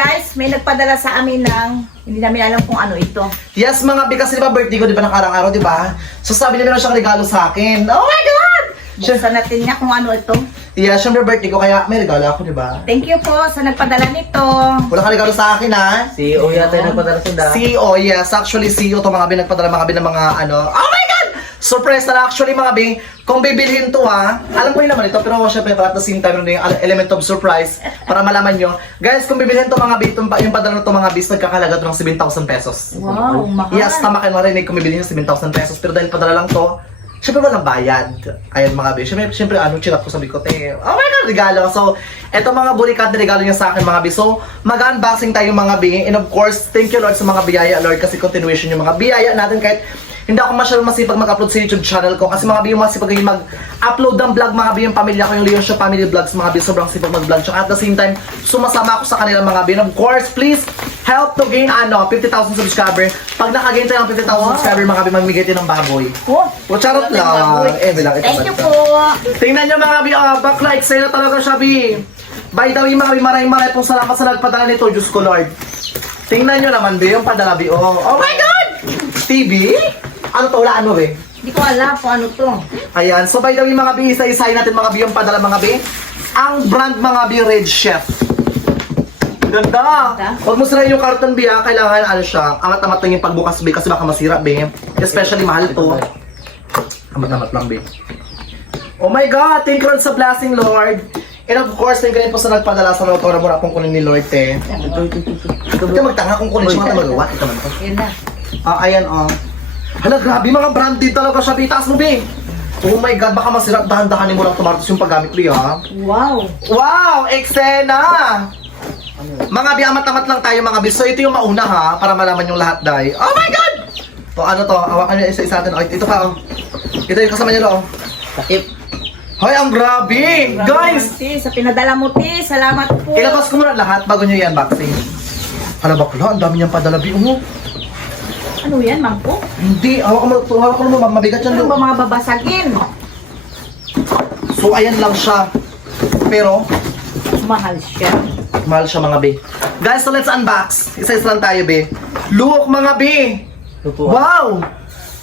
guys, may nagpadala sa amin ng, hindi namin alam kung ano ito. Yes, mga bi, kasi diba birthday ko, diba, nakarang araw, diba? So sabi nila meron siyang regalo sa akin. Oh my God! Buksan natin nga kung ano ito. Yeah, syempre birthday ko, kaya may regalo ako, diba? Thank you po sa nagpadala nito. Wala ka regalo sa akin, ha? CEO yata yung nagpadala sa daan. CEO, yes. Actually, CEO to mga bi, nagpadala mga bi ng mga ano. Oh my God! Surprise na actually mga bi. Kung bibilhin to ha, alam ko rin naman ito, pero syempre at the same time, yung element of surprise para malaman nyo. Guys, kung bibilhin to mga bi, yung padala na to mga bi, nagkakalaga to ng 7,000 pesos. Wow, mahal. Yes, tama kayo marinig kung bibilhin ng 7,000 pesos, pero dahil padala lang to, syempre walang bayad. Ayan mga bi. Syempre ano, chinat ko sabi ko, oh my God, regalo. So, eto mga bulikat na regalo niya sa akin mga bi. So, mag-unboxing tayo mga bi. And of course, thank you Lord sa mga biyaya, Lord, kasi continuation yung mga biyaya natin kahit hindi ako masyadong masipag mag-upload sa YouTube channel ko kasi mga bi yung masipag yung mag-upload ng vlog mga bi yung pamilya ko, yung Leon Show Family Vlogs mga bi, sobrang sipag mag-vlog. Tsaka at the same time, sumasama ako sa kanila mga bi. And of course, please help to gain 50,000 subscriber. Pag naka-gain tayo ng 50,000 subscriber mga bi, mamigay tayo ng baboy. Oh, O charot lang. Bilang ito. thank you po. Tingnan nyo mga bi, bakla, excited na talaga siya bi. By the way mga bi, maraming pong salamat sa nagpadala nito, Diyos ko Lord. Tingnan nyo naman bi, yung padala bi. Oh my God! TV? Ano to? Wala ano bi? Hindi ko alam kung ano to. Ayan, so by the way mga bi, isa-isahin natin mga bi yung padala mga bi. Ang brand mga bi, Red Chef. Ganda! Huwag mo sirain yung carton bi ha, kailangan ano siya, angat-amat lang yung pagbukas bi kasi baka masira bi. Especially mahal to. Amat-amat lang bi. Oh my God! Thank you Lord sa blessing Lord. And of course, thank you rin po sa nagpadala sa mga muna pong kunin ni Lord eh. Ito magtanga kung kunin siya mga magawa. Ito man to. Yun na. Ayan Hala, grabe mga branded talaga siya. Itaas mo, Bing. Oh my God, baka masira. Dahan-dahanin mo lang tumartos yung paggamit ko, ha? Wow. Wow! Eksena! Mga bi, amat-amat lang tayo, mga bi. So, ito yung mauna, ha? Para malaman yung lahat, day. Oh my God! O, ano to? Hawakan nyo isa-isa natin. Okay, ito pa, oh. Ito yung kasama nyo, oh. Takip. Hoy, ang grabe! Guys! Tis, sa pinadala mo, Tis. Salamat po. Ilabas ko muna lahat bago nyo yan, boxing. Hala, bakla. Ang dami niyang padala, bi. Ano yan, mangko? Hindi, hawak ko mo, mabigat yan. Ano ba mga babasagin? So, ayan lang siya. Pero, Mahal siya. mahal siya mga be. Guys, so let's unbox. Isa-isa lang tayo, be. Look, mga be! Wow!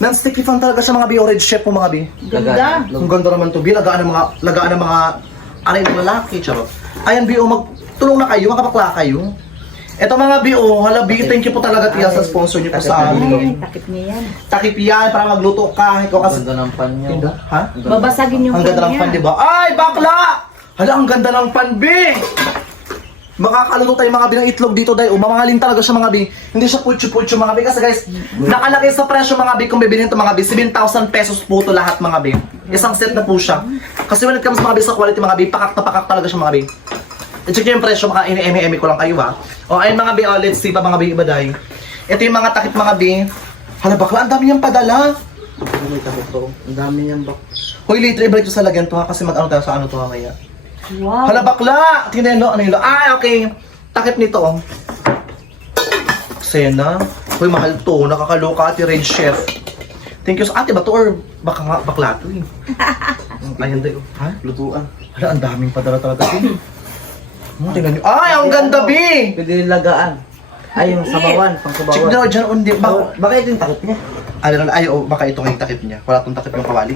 Non-sticky fan talaga siya, mga be. Orange chef po, mga be. Ganda. Ang ganda naman to, be. Lagaan ng mga alay ng lalaki, charot. Ayan, be, magtulong na kayo, makapakla kayo. Eto mga be, hala be, thank you po talaga tiya sa sponsor niyo po sa Ay, amin. takip niya yan. Takip yan para magluto ka. Ikaw Ang kasi... ganda ng pan niya. Tinda? Ha? Babasagin yung Ang ganda ng pan, di ba? Ay, bakla! Hala, ang ganda ng pan, be! Makakaluto tayo mga bi ng itlog dito, day. Mamahalin talaga siya mga bi. Hindi siya putyo-putyo mga bi. Kasi guys, nakalagay sa presyo mga bi kung bibilhin ito mga bi. 7,000 pesos po ito lahat mga bi. Isang set na po siya. Kasi when it comes mga bi sa quality mga bi, pakak na pakak talaga siya mga bi. I-check nyo yung presyo, baka ini-eme-eme ko lang kayo ha. O ayun mga bi, let's see pa mga bi iba day. Ito yung mga takip mga bi. Hala bakla, ang dami niyang padala. Ang dami niyang bak. Hoy, later ibalik ko sa lagyan to ha. Kasi mag-ano tayo sa ano to ha kaya. Wow. Hala bakla! Tingnan nyo, ano yun? Ah, okay. Takip nito, oh. Sena. Uy, mahal to. Nakakaloka ati Red Chef. Thank you sa ate ba to or baka nga bakla to eh. Ayan tayo. Ha? Lutuan. Hala, ang daming padala talaga. Tingnan nyo. Ay, ang ganda, Bi! Pwede yung lagaan. Ay, yung sabawan. Pang Check sabawan. nyo dyan, undi. Baka ito yung takip niya. Baka ito yung takip niya. Wala itong takip yung kawali.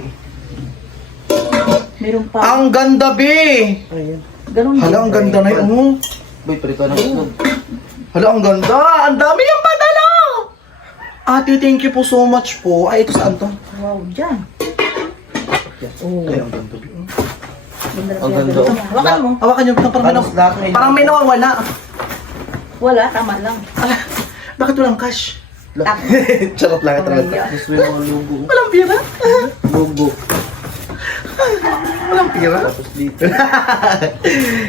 Meron pa. Ang ganda, Bi! Ano yun? Ganun Hala, ang ganda na yun. Boy, prito ng itlog. Hala, ang ganda! Ang dami yung padala! Ate, thank you po so much po. Ay, ito saan to? Wow, dyan. Oh. Ay, ang ganda. Ganda na Ang pinadala ganda. mo. Hawakan mo. Hawakan niyo, parang may nawawala. Wala, tama lang. Bakit walang cash? Tak. Charot lang, ito lang. Gusto mo yung mga lugo. Walang pira? Lugo. Walang pira? Tapos dito.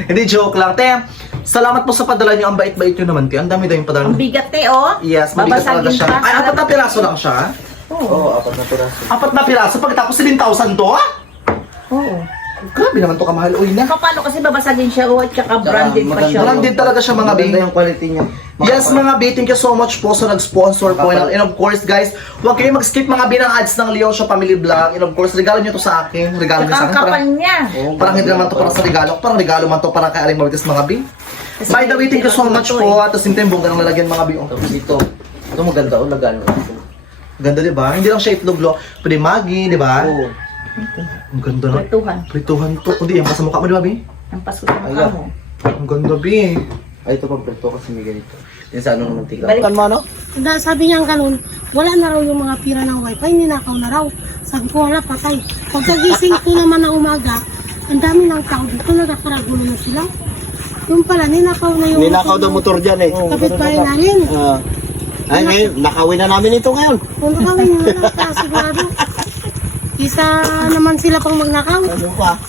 Hindi, joke lang. Te, salamat po sa padala niyo. Ang bait-bait niyo naman, te. Ang dami daw yung padala Ang niyo. bigat oh. Yes, mabigat talaga Babasagin siya. pa. Ay, 4 na piraso lang siya. Oo. Oo, 4 na piraso. 4 na piraso, pagkatapos 7,000 to, ah? Oo. Grabe naman to kamahal. Uy na. Paano kasi babasagin siya at saka branded pa siya. Branded talaga siya mga Maganda bi. yung quality niya. Yes mga bi, thank you so much po sa nag-sponsor po. And of course guys, huwag kayo mag-skip mga bi ng ads ng Leon Show Family Vlog. And of course, regalo nyo to sa akin. Regalo nyo Saka sa ang akin. kapal niya. Parang hindi naman to para sa regalo. Parang regalo man to para kay Aling Marites mga bi. By the way, thank you so much po. At the same time, bongga ng lalagyan mga biong. Tapos ito. Ito maganda o lagan. Ganda, di ba? Hindi lang siya itlog lo. Pwede Maggi, di ba? Oo. Ang ganda na. Prituhan. Prituhan to. Kundi, yung sa mukha mo, di ba, Bi? Ang pasko ng mukha mo. Ang ganda, Bi. Ay, ito pang prito kasi may ganito. Yan sa ano ng mantika. Balik. Kan mo, ano? Sabi niya ganun, wala na raw yung mga pira ng wifi, ninakaw na raw. Sabi ko, wala, patay. Pagkagising ko naman na umaga, ang dami ng tao dito, nagkakaragulo na sila. Yung pala, ninakaw na yung Ninakaw daw motor dyan eh. kapitbahay namin. Ay, ngayon, nakawin na namin ito ngayon. Kung nakawin nyo na, sigurado. Isa naman sila pang magnakaw. Ano pa?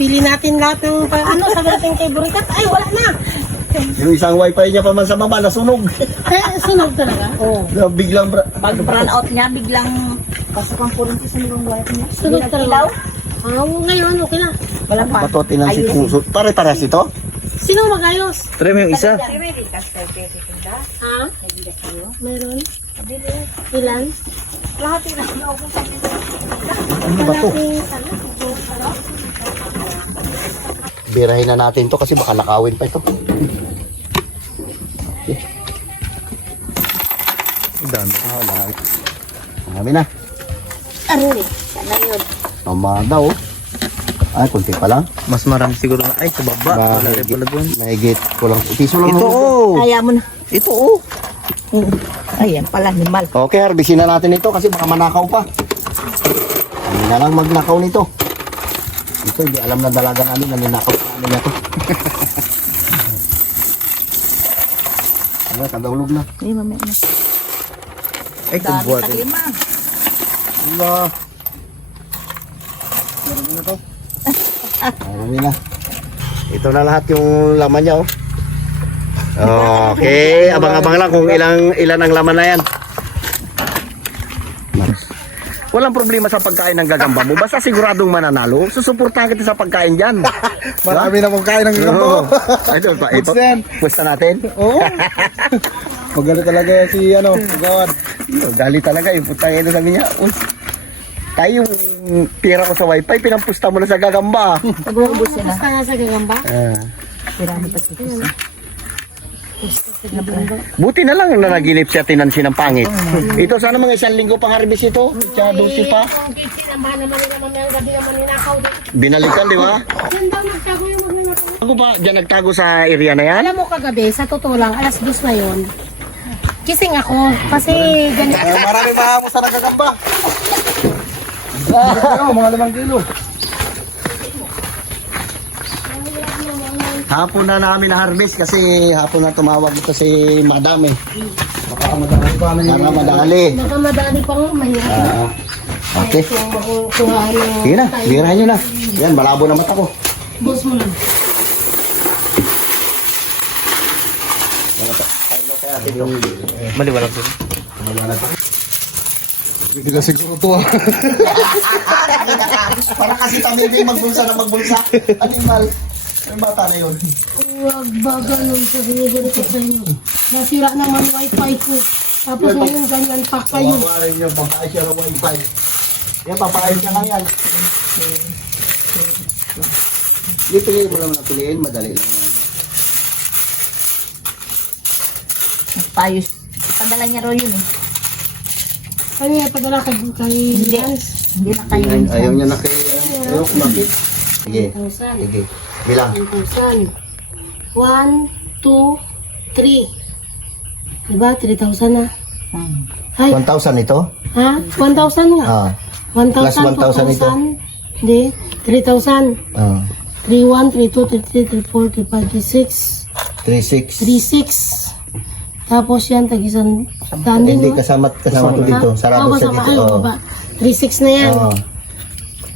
Bili natin lahat ng, sabi natin kay Burikat, ay wala na. Yung isang wifi niya pa man sa baba, nasunog. Sunog talaga. Oo. Biglang Pag run out niya, biglang pasukan po rin sa sinulong buhay niya. Sunog talaga. Ngayon, okay na. Wala pa. Bato, tinansit kung pare-parehas ito. Sino magayos? Try mo yung isa. Ha? Meron? Ilan? Lahat yung nasa ako sa Ano ba to? Birahin na natin to kasi baka nakawin pa ito. Okay. Dami. Dami. Dami na. Aruli. Sana yun. Tama daw. Ay, kunti pa lang. Mas marami siguro na. Ay, sa baba. Wala rin pala doon. Mahigit ko lang. Piso lang. Ito oh. Kaya mo na. Ito oh. Ayan pala, himal. Okay, harbisin na natin ito kasi baka manakaw pa. Kami na lang magnakaw nito. Ito, hindi alam na dalaga namin na ninakaw namin na ito. Ano, kadahulog na. Hindi, mamaya na. Ay, Dami kumbuhat. sa lima. Allah. Meron na to. Marami na. Ito na lahat yung laman niya, oh. Okay, abang-abang lang kung ilan ang laman na yan. Walang problema sa pagkain ng gagamba mo. Basta siguradong mananalo, susuportahan kita sa pagkain dyan. Marami na pagkain ng gagamba. Oo. Ito, ito. Pusta natin. Oo. Magaling talaga si Gawad. Galit talaga yung putang ina sabi niya. Uy, tayo yung pira ko sa wifi, pinampusta mo na sa gagamba. Nag-uubos na. Basta nga sa gagamba. Tirami pa si Pusa. Buti na lang na naginip siya tinansin ng pangit. Ito sana mga 1 linggo pang harvest ito. Tsaka 12 pa. Ang sinambahan naman nila mamayang gabi naman ninakaw dito. Binalikan, di ba? Yan daw nagtago yung magnanakaw. Ako pa, dyan nagtago sa area na yan. Alam mo kagabi, sa totoo lang, alas 10 na yun. Kising ako, kasi ganito. Maraming mahamos na nagagamba. Mga 5 kilo. Hapon na namin na-harvest kasi hapon na tumawag ito si Madam eh. Baka madali. Baka madali pang mahirap. Okay. Kung makukuha ng... Sige na, birahin nyo na. Yan, malabo na mata ko. Boss mo lang. Maliwanag doon. Hindi ka siguro to ah. Para kasi tamigay magbulsa na magbulsa. Animal. Ang bata na yun. Huwag ba ganun sa sinigurito sa inyo? Nasira naman wifi ko. Tapos ngayon ganyan pa kayo. Pawawarin nyo, papaayos siya ng wifi. Yan, papaayos siya nga yan. Piliin mo lang na piliin, madali lang yan. Payos. Padala niya raw yun eh. Ano yung padala kay Hindi. Lance? Hindi na kayo. Ayaw niya na kayo. Ayaw, bakit? Sige, 1,000. sige. Bilang. 1,000. 1, 2, 3. Diba? 3,000 na. Ay, 1,000 ito? ha? 1,000 nga. Ah. 1,000, Plus 1,000 ito. 2,000. Hindi. 3,000. Ah. 3,1, 3,2, 3,3, 3,4, 3,5, 3,600. 3,6. Tapos yan, tag-isang daan din. Hindi no? kasama to dito. Sarado siya kasama dito. kayo, Oh. baba. 3,600 na yan. Oh.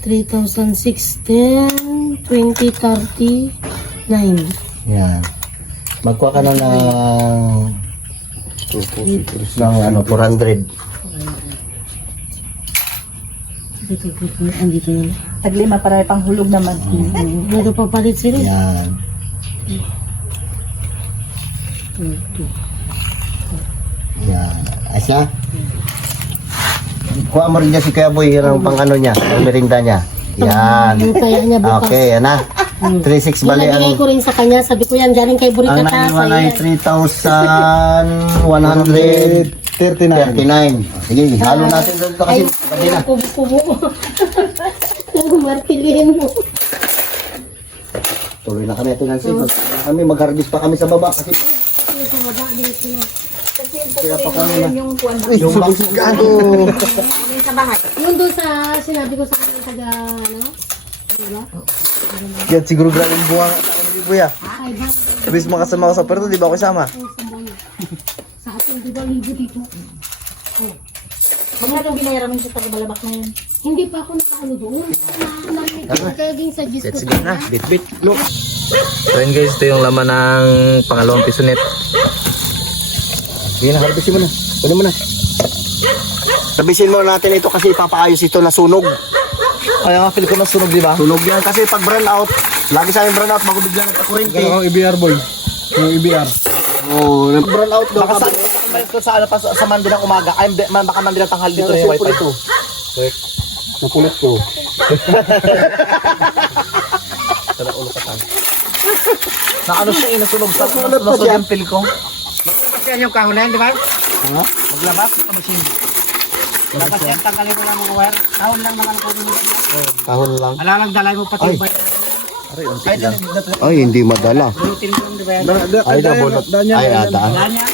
3,610, 20, 30, 9. Yan. Magkuha ka na ng 400. Andito yun. Taglima para pang hulog naman. Bago papalit sila. Yan. Yan. Ayos na? Kuha mo rin niya si Kuya Boy, yung pang ano niya, ang merinda niya. Yan. Yung kaya niya bukas. Okay, yan na. 3,600 bali Nabigay ang ko rin sa kanya. Sabi ko yan, galing kay Burika ang ta. naiwan ay 3,139. 39. Sige, halo natin dito kasi Ay, gabi na. kubo-kubo. Martilin mo. Tuloy na kami ito ng sipag. Kami mag-harvest pa kami sa baba kasi Yung sa baba, din sila. Kasi yung pupunin mo yung kuwan ba? yung bagado. Yung sa bahay. Yung doon sa sinabi ko sa kanya taga, ano? Diba? Yan siguro grabe yung bunga sa akin ni Kuya. Ay, ba? Sabi mo kasama ko sa Puerto, di ba ako kasama? Sa atin, di ba, libo dito? Magkano binayaran mo sa taga-balabak na yun? Hindi pa ako nakaano doon. Kaging sa gis ko. Sige na, bit-bit. Look. So yun guys, ito yung laman ng pangalawang piso net. Sige na, harvestin mo na. Kunin mo na. Harvestin mo natin ito kasi ipapaayos ito na sunog. Kaya nga feel ko na sunog, di ba? Sunog yan kasi pag burn out, lagi sa akin burn out, bago bigla nagkakurinti. Kaya akong EBR boy. Yung EBR. Oo, burn out daw. Baka sa ano pa sa mandi ng umaga, ay baka mandi ng tanghal dito yung wifi. Napulit ko. Na ano siya, nasunog sa Napulit pa nasunog siya. yung feel ko. Kasi yan yung kahon na yan, di ba? Ha? Maglabas sa machine. Labas yan, tanggalin mo lang mga wire. Kahon lang naman ko mo. Kahon lang. Alalang dalay mo pati Ay. yung wire. Ay, hindi madala. Bulutin mo, di ba yan? Ay, nabunot. Ay, adaan. Wala niya.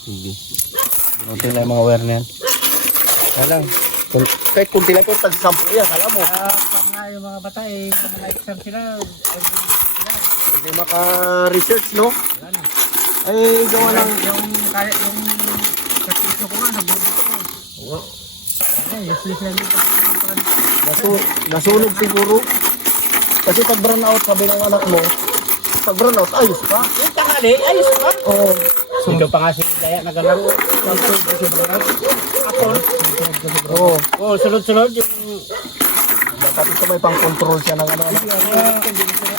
Sige. Bunutin na yung mga wire na yan. Alam. Kahit kunti lang ito, tag-sampo yan, alam mo. Pa nga yung mga bata eh, kung mga exam sila, Hindi maka-research, no? Ay, gawa lang. yung kaya, yung kapiso ko nga, nabuti ko. Ay, useless lang yung Nasunog siguro. Kasi pag burn out, sabi ng anak mo, pag burn out, ayos pa. yung tangali, ayos pa. Oo. Ikaw pa nga si Daya nagalaro. Ako, Oo. oh, sunod-sunod yung Dapat ito may pang-control siya ng ano.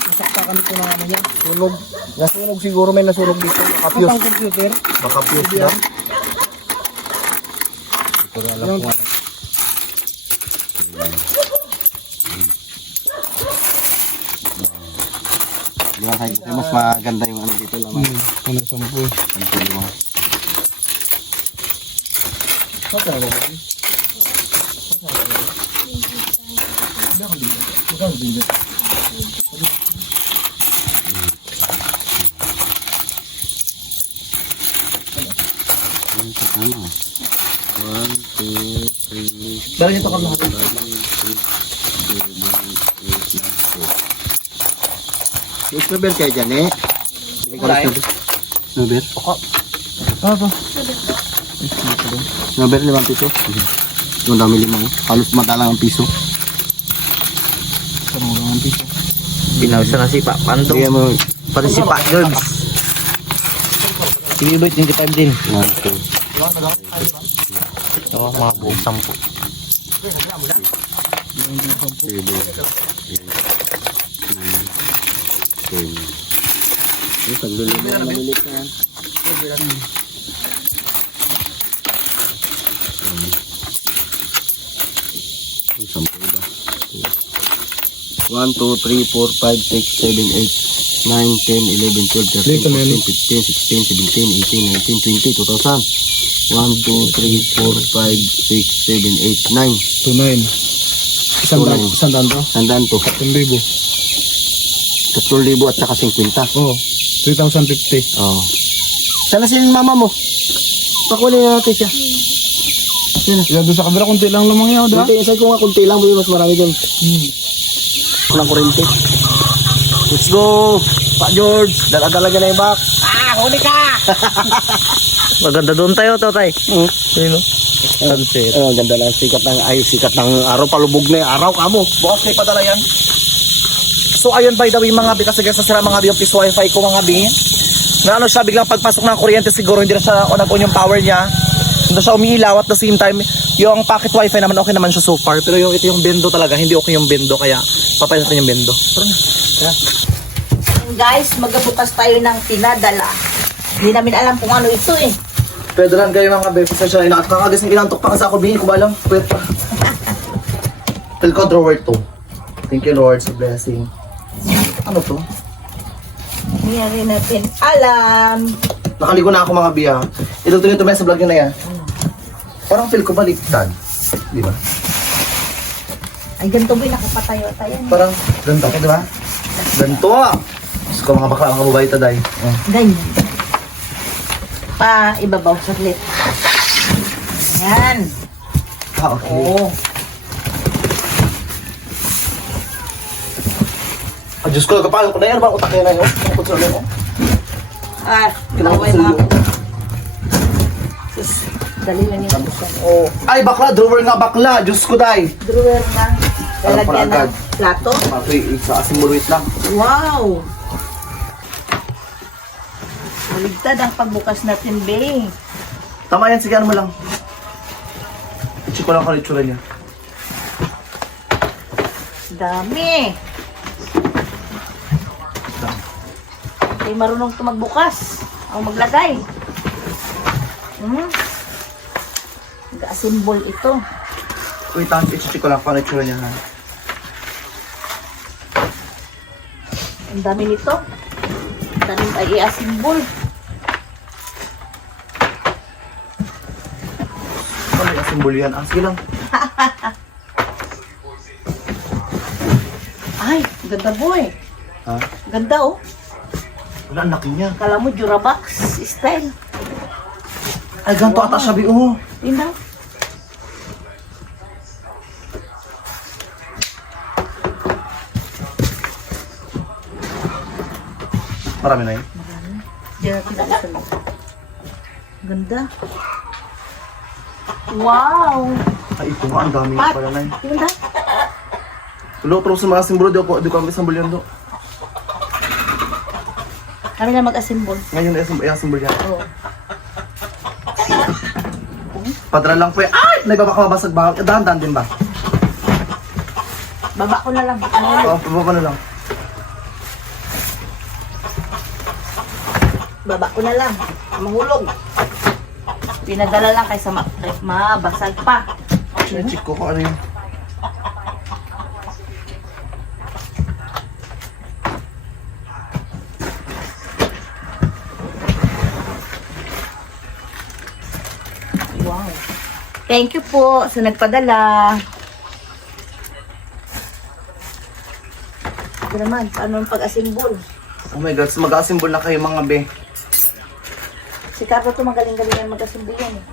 nasaktakan ito na ano niya. Sunog. Nasunog siguro, may nasunog dito. Ang Naka-fuse. pang computer. Naka-fuse lang. Di ba kahit mas maganda yung ano dito lang. Ano sa mo po? Dali nito kami natin. Snowbell kayo dyan eh. Wala eh. Snowbell? Ano? Snowbell, 5 piso. Yung dami 5. Halos madalang ang piso. Pinawas na si Pa. Paano to? Sige mo. Pati si Pa George. Sige ba, 25 din. 1, 2. Ito, mga buong 10. Yung taglulong na namilit na yan. Yung 10 ba? 1, 2, 3, 4, 5, 6, 7, 8, 9, 10, 11, 12, 13, 14, 15, 16, 17, 18, 19, 20, 2,000. 1, 2, 3, 4, 5, 6, 7, 8, 9. 2,900. Isang daan to? Sandaan to. 1,000. 3,000 at saka 50. Oo. 3,050. Oo. Sana si mama mo. Pakunin na natin siya. Yan doon sa kabila, kunti lang lamang yaw, diba? Kunti, isay ko nga kunti lang, mas marami doon. Walang kurente. Let's go! Pa George, dala-dalaga na yung back. Huli ka! Maganda doon tayo, Totay. Sino? Sunset. Oh, ganda lang sikat ng araw, palubog na yung araw kamo. Boss, may padala yan. So ayun, by the way mga bi, kasi guys nasira mga bi yung piso wifi ko mga bi. Na ano siya, biglang pagpasok ng kuryente siguro hindi na siya nag-on yung power niya. Hindi na siya umiilaw at the same time, yung pocket wifi naman okay naman siya so far. Pero yung ito yung bendo talaga, hindi okay yung bendo kaya papayos natin yung bendo. Tara na. Guys, magabutas tayo ng tinadala. Hindi namin alam kung ano ito eh. Pwede lang kayo mga bi, kasi siya nakakagas ng ilang tukpak sa ako, bingin ko ba alam? Pwede pa. Feel ko drawer to. Thank you Lord sa blessing. Ano to? Hindi na rin natin alam. Nakaligo na ako mga biya. Ilugto nito sa vlog nyo na yan. Parang feel ko baliktad. Di ba? Ay, ganito ba nakapatayo tayo? Parang ganito ko, di ba? Ganito! Gusto ko mga bakla, mga babae taday. Oh. Ganyan. Pa, ibabaw saglit. Yan. Ah, okay. Oo. Ah, Diyos ko, kapalo ko na yan. Parang utak yan na yun. Ang kontrol mo. Ah, Kailangan may ko mga... sa Sus, dali lang yung buksan. Oo. Ay, bakla! Drawer nga bakla! Diyos ko, day! Drawer na. Lalagyan agad. ng plato. Okay, isa asimbuluit lang. Wow! Maligtad ang pagbukas natin, be. Tama yan, sige ano mo lang. Check ko lang kung ano itsura niya. Dami. Hindi marunong ito magbukas. Ang maglagay. Nag-assemble ito. Wait, i-check ko lang kung ano itsura niya, ha? Ang dami nito. Ang dami ay i-assemble. Ano yung asimbolo yan? Ah, sige lang. Ay, ganda boy. Ha? Ganda oh. Wala, ang laki niya. Kala mo Durabox style. Ay, ganito ata siya, bi. Oh. Tingnan. Marami na yun. Diyan natin nakita lang. Ganda. Wow! Ay, ito nga, ang dami Pat! pala na yun. Ganda. Tulo, pero sa mga simbolo, di ko kami simbolo yan do. Kami na mag-assemble. Ngayon, i-assemble yan. Oo. Padala lang po yan. Ay! Nagbabaka mabasag ba? Dahan-dahan din ba? Baba ko na lang. Oo, pababa na lang. Baba ko na lang. Mahulog. Pinadala lang kaysa mabasag pa. Check ko kung ano yun. Wow. Thank you po sa nagpadala. Ito naman, paano ang pag-assemble? Oh my God, so mag-assemble na kayo mga be. Si Carlo to magaling-galing yan mag-assemble yan eh.